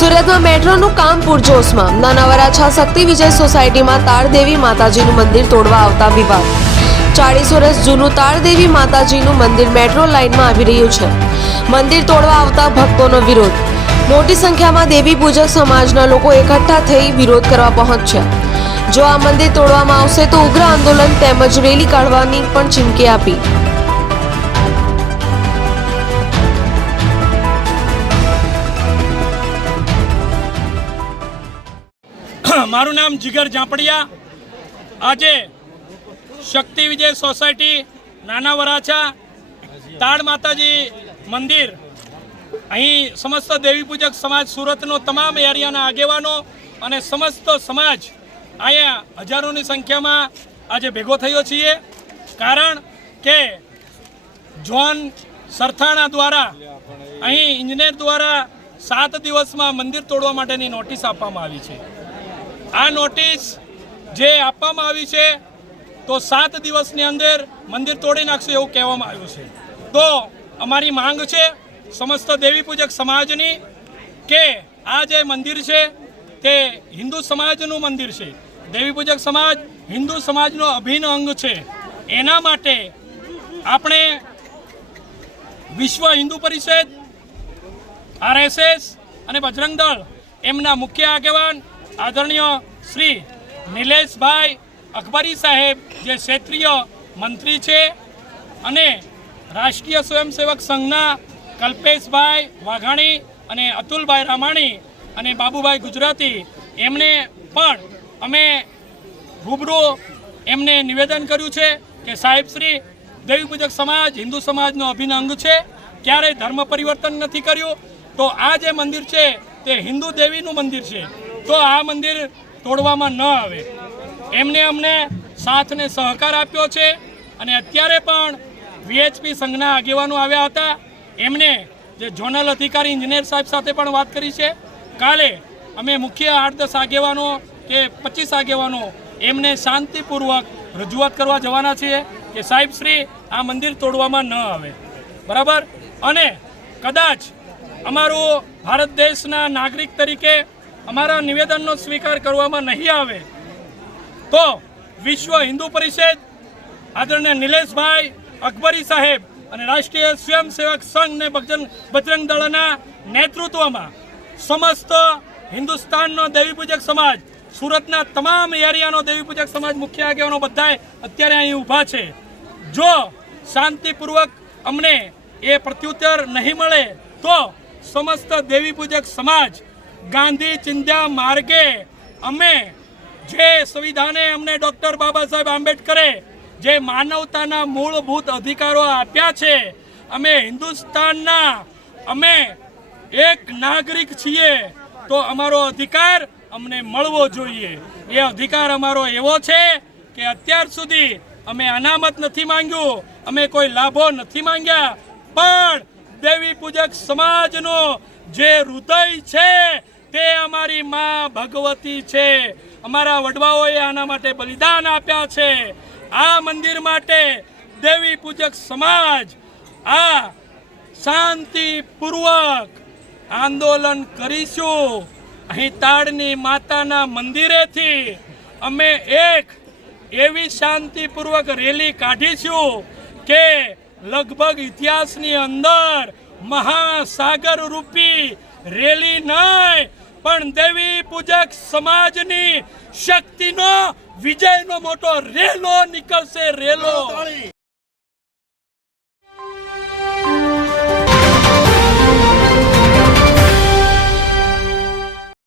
સુરતમાં મેટ્રોનું કામ પૂરજોશમાં નાના વરાછા શક્તિ વિજય સોસાયટીમાં તાળદેવી માતાજીનું મંદિર તોડવા આવતા વિવાદ। 40 વર્ષ જૂનું તાળદેવી માતાજીનું મંદિર મેટ્રો લાઇનમાં આવી રહ્યું છે। મંદિર તોડવા આવતા ભક્તોનો વિરોધ। મોટી સંખ્યામાં દેવી પૂજક સમાજના લોકો એકઠા થઈ વિરોધ કરવા પહોંચ્યા। જો આ મંદિર તોડવામાં આવશે તો ઉગ્ર આંદોલન તેમજ રેલી કાઢવાની પણ ચીમકી આપી। મારું નામ જીગર ઝાંપડિયા। આજે શક્તિ વિજય સોસાયટી નાના વરાછા તાળ માતાજી મંદિર અહીં સમસ્ત દેવી પૂજક સમાજ સુરતનો તમામ એરિયાના આગેવાનો અને સમસ્ત સમાજ અહીંયા હજારોની સંખ્યામાં આજે ભેગો થયો છીએ। કારણ કે જોન સરથાણા દ્વારા અહીં ઇજનેર દ્વારા 7 દિવસમાં મંદિર તોડવા માટેની નોટિસ આપવામાં આવી છે। આ નોટિસ જે આપવામાં આવી છે તો 7 દિવસની અંદર મંદિર તોડી નાખશે એવું કહેવામાં આવ્યું છે। તો અમારી માંગ છે સમસ્ત દેવી પૂજક સમાજની કે આ જે મંદિર છે તે હિન્દુ સમાજનું મંદિર છે। દેવી પૂજક સમાજ હિન્દુ સમાજનો અભિન્ન અંગ છે। એના માટે આપણે વિશ્વ હિન્દુ પરિષદ, RSS અને બજરંગ દળ એમના મુખ્ય આગેવાન આદરણીય શ્રી નિલેશભાઈ અકબરી સાહેબ જે ક્ષેત્રીય મંત્રી છે અને રાષ્ટ્રીય સ્વયંસેવક સંઘના કલ્પેશભાઈ વાઘાણી અને અતુલભાઈ રામાણી અને બાબુભાઈ ગુજરાતી એમને પણ અમે રૂબરૂ એમને નિવેદન કર્યું છે કે સાહેબ શ્રી દેવી પૂજક સમાજ હિન્દુ સમાજનો અભિન્ન અંગ છે, ક્યારેય ધર્મ પરિવર્તન નથી કર્યું। તો આ જે મંદિર છે તે હિન્દુ દેવીનું મંદિર છે, તો આ મંદિર તોડવામાં ન આવે એમને અમને સાથ ને સહકાર આપ્યો છે। અને અત્યારે પણ VHP સંઘના આગેવાનો આવ્યા હતા, એમને જે ઝોનલ અધિકારી ઇન્જિનિયર સાહેબ સાથે પણ વાત કરી છે। કાલે અમે મુખ્ય 8-10 આગેવાનો કે 25 આગેવાનો એમને શાંતિપૂર્વક રજૂઆત કરવા જવાના છીએ કે સાહેબ શ્રી આ મંદિર તોડવામાં ન આવે, બરાબર। અને કદાચ અમારું ભારત દેશના નાગરિક તરીકે અમારા નિવેદનનો સ્વીકાર કરવામાં નહીં આવે તો વિશ્વ હિન્દુ પરિષદ આદરણીય નિલેશભાઈ અકબરી સાહેબ અને રાષ્ટ્રીય સ્વયંસેવક સંઘ ને બજરંગ દળના નેતૃત્વમાં સમસ્ત હિન્દુસ્તાનનો દેવી પૂજક સમાજ, સુરતના તમામ એરિયાનો દેવી પૂજક સમાજ મુખ્ય આગેવાનો બધાએ અત્યારે અહીં ઊભા છે। જો શાંતિપૂર્વક અમને એ પ્રત્યુત્તર નહીં મળે તો સમસ્ત દેવી પૂજક સમાજ ગાંધી ચિંધ્યા માર્ગે અમે જે સંવિધાને અમને ડૉક્ટર બાબા સાહેબ આંબેડકરે જે માનવતાના મૂળભૂત અધિકારો આપ્યા છે, અમે હિન્દુસ્તાનના અમે એક નાગરિક છીએ તો અમારો અધિકાર અમને મળવો જોઈએ। એ અધિકાર અમારો એવો છે કે અત્યાર સુધી અમે અનામત નથી માંગ્યું, અમે કોઈ લાભો નથી માંગ્યા, પણ દેવી પૂજક સમાજનો જે હૃદય છે તે અમારી માં ભગવતી છે। અમારા વડવાઓએ આના માટે બલિદાન આપ્યા છે। આ મંદિર માટે દેવી પૂજક સમાજ આ શાંતિપૂર્વક આંદોલન કરીશું। અહીં તાળની માતાના મંદિરેથી અમે એક એવી શાંતિપૂર્વક રેલી કાઢીશું કે લગભગ ઇતિહાસની અંદર મહાસાગર રૂપી રેલી નહીં પણ દેવી પૂજક સમાજની શક્તિનો વિજયનો મોટો રેલો નીકળશે, રેલો।